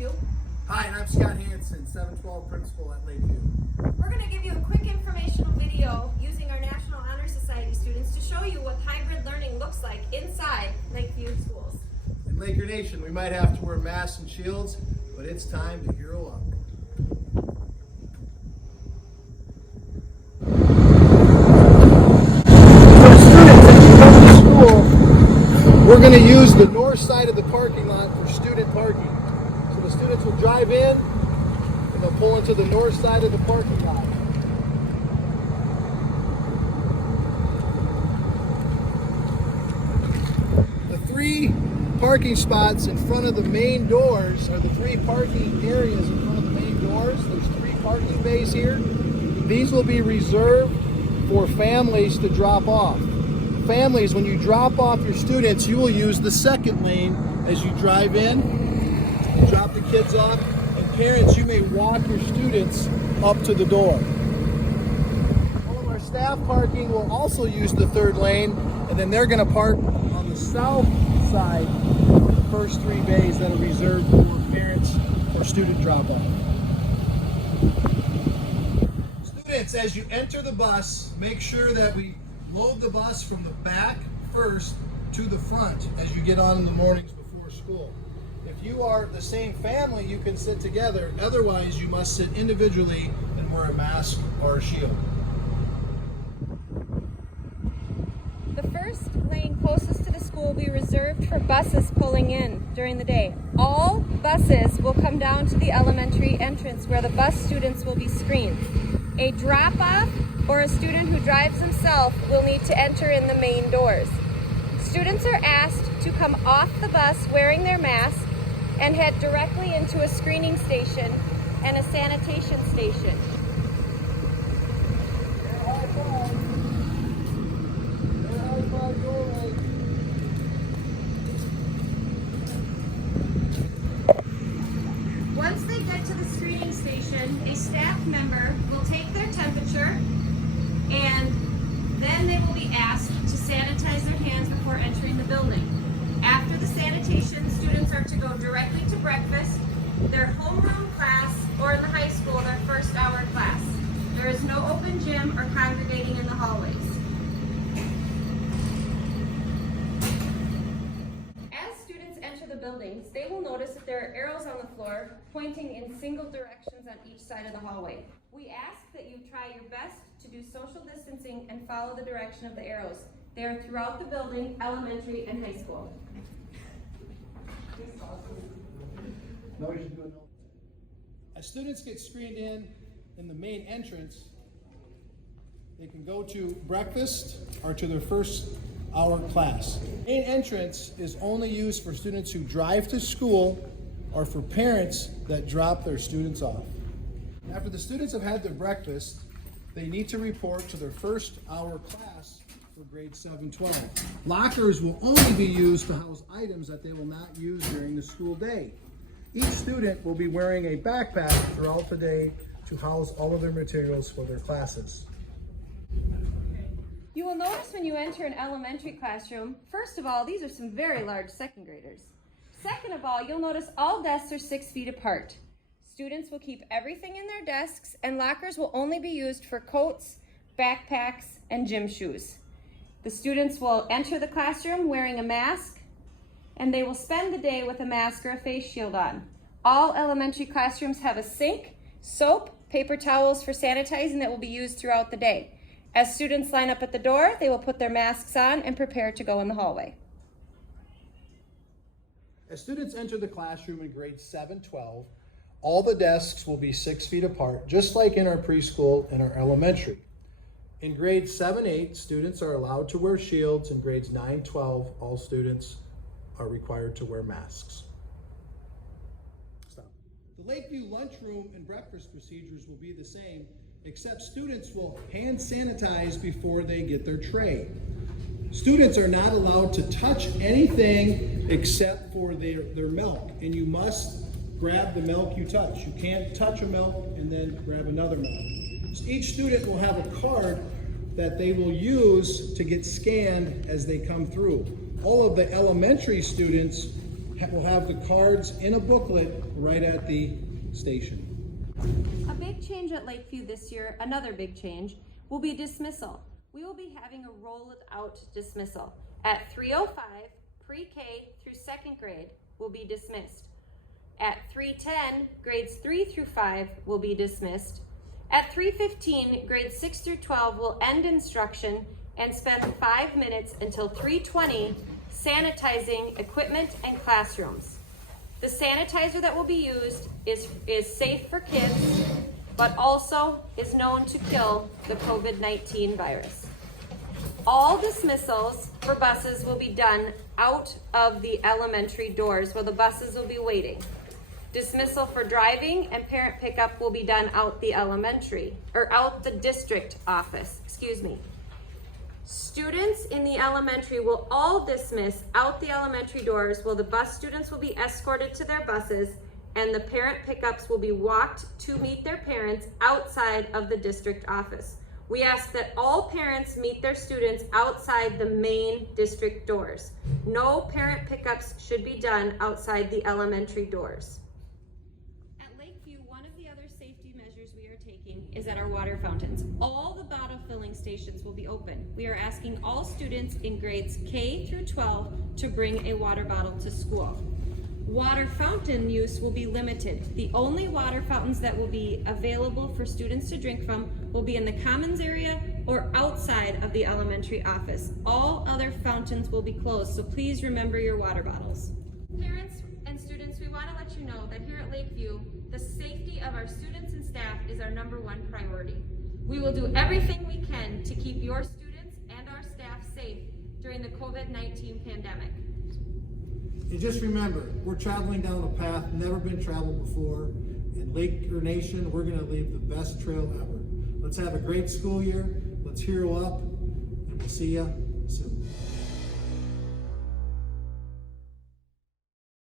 Lakeview. Hi, and I'm Scott Hansen, 712 Principal at Lakeview. We're going to give you a quick informational video using our National Honor Society students to show you what hybrid learning looks like inside Lakeview schools. In Laker Nation, we might have to wear masks and shields, but it's time to hero up. For students, as you come to school, we're going to use the north side of the parking lot for student parking. So the students will drive in, and they'll pull into the north side of the parking lot. The three parking spots in front of the main doors are the three parking areas in front of the main doors. There's three parking bays here. These will be reserved for families to drop off. Families, when you drop off your students, you will use the second lane as you drive in, drop the kids off, and parents, you may walk your students up to the door. All of our staff parking will also use the third lane, and then they're going to park on the south side, the first three bays that are reserved for parents or student drop-off. Students, as you enter the bus, make sure that we load the bus from the back first to the front as you get on in the mornings before school. If you are the same family, you can sit together. Otherwise, you must sit individually and wear a mask or a shield. The first lane closest to the school will be reserved for buses pulling in during the day. All buses will come down to the elementary entrance where the bus students will be screened. A drop-off or a student who drives himself will need to enter in the main doors. Students are asked to come off the bus wearing their mask and head directly into a screening station and a sanitation station. Once they get to the screening station, a staff member will take their temperature and then they will be asked to sanitize their hands before entering the building. After the sanitation, students are to go directly to breakfast, their homeroom class, or in the high school, their first hour class. There is no open gym or congregating in the hallways. As students enter the buildings, they will notice that there are arrows on the floor pointing in single directions on each side of the hallway. We ask that you try your best to do social distancing and follow the direction of the arrows. They are throughout the building, elementary and high school. As students get screened in the main entrance, they can go to breakfast or to their first hour class. Main entrance is only used for students who drive to school or for parents that drop their students off. After the students have had their breakfast, they need to report to their first hour class for grade 7-12. Lockers will only be used to house items that they will not use during the school day. Each student will be wearing a backpack throughout the day to house all of their materials for their classes. You will notice when you enter an elementary classroom, first of all, these are some very large second graders. Second of all, you'll notice all desks are 6 feet apart. Students will keep everything in their desks, and lockers will only be used for coats, backpacks, and gym shoes. The students will enter the classroom wearing a mask, and they will spend the day with a mask or a face shield on. All elementary classrooms have a sink, soap, paper towels for sanitizing that will be used throughout the day. As students line up at the door, they will put their masks on and prepare to go in the hallway. As students enter the classroom in grades 7-12, all the desks will be 6 feet apart, just like in our preschool and our elementary. In grades 7-8, students are allowed to wear shields. In grades 9-12, all students are required to wear masks. Stop. The Lakeview lunchroom and breakfast procedures will be the same, except students will hand sanitize before they get their tray. Students are not allowed to touch anything except for their milk, and you must grab the milk you touch. You can't touch a milk and then grab another milk. So each student will have a card that they will use to get scanned as they come through. All of the elementary students will have the cards in a booklet right at the station. A big change at Lakeview this year, another big change, will be dismissal. We will be having a rolled out dismissal. At 3:05, pre-K through second grade will be dismissed. At 3:10, grades 3 through 5 will be dismissed. At 3:15, grades 6 through 12 will end instruction and spend 5 minutes until 3:20 sanitizing equipment and classrooms. The sanitizer that will be used is safe for kids, but also is known to kill the COVID-19 virus. All dismissals for buses will be done out of the elementary doors where the buses will be waiting. Dismissal for driving and parent pickup will be done out the out the district office, Students in the elementary will all dismiss out the elementary doors while the bus students will be escorted to their buses and the parent pickups will be walked to meet their parents outside of the district office. We ask that all parents meet their students outside the main district doors. No parent pickups should be done outside the elementary doors. At Lakeview, one of the other safety measures we are taking is at our water fountains. All the bottle filling stations will be open. We are asking all students in grades K through 12 to bring a water bottle to school. Water fountain use will be limited. The only water fountains that will be available for students to drink from will be in the commons area or outside of the elementary office. All other fountains will be closed, so please remember your water bottles. Parents and students, we want to let you know that here at Lakeview, the safety of our students and staff is our #1 priority. We will do everything we can to keep your students and our staff safe during the COVID-19 pandemic. And just remember, we're traveling down a path never been traveled before. In Laker Nation, we're gonna leave the best trail ever. Let's have a great school year. Let's hero up, and we'll see ya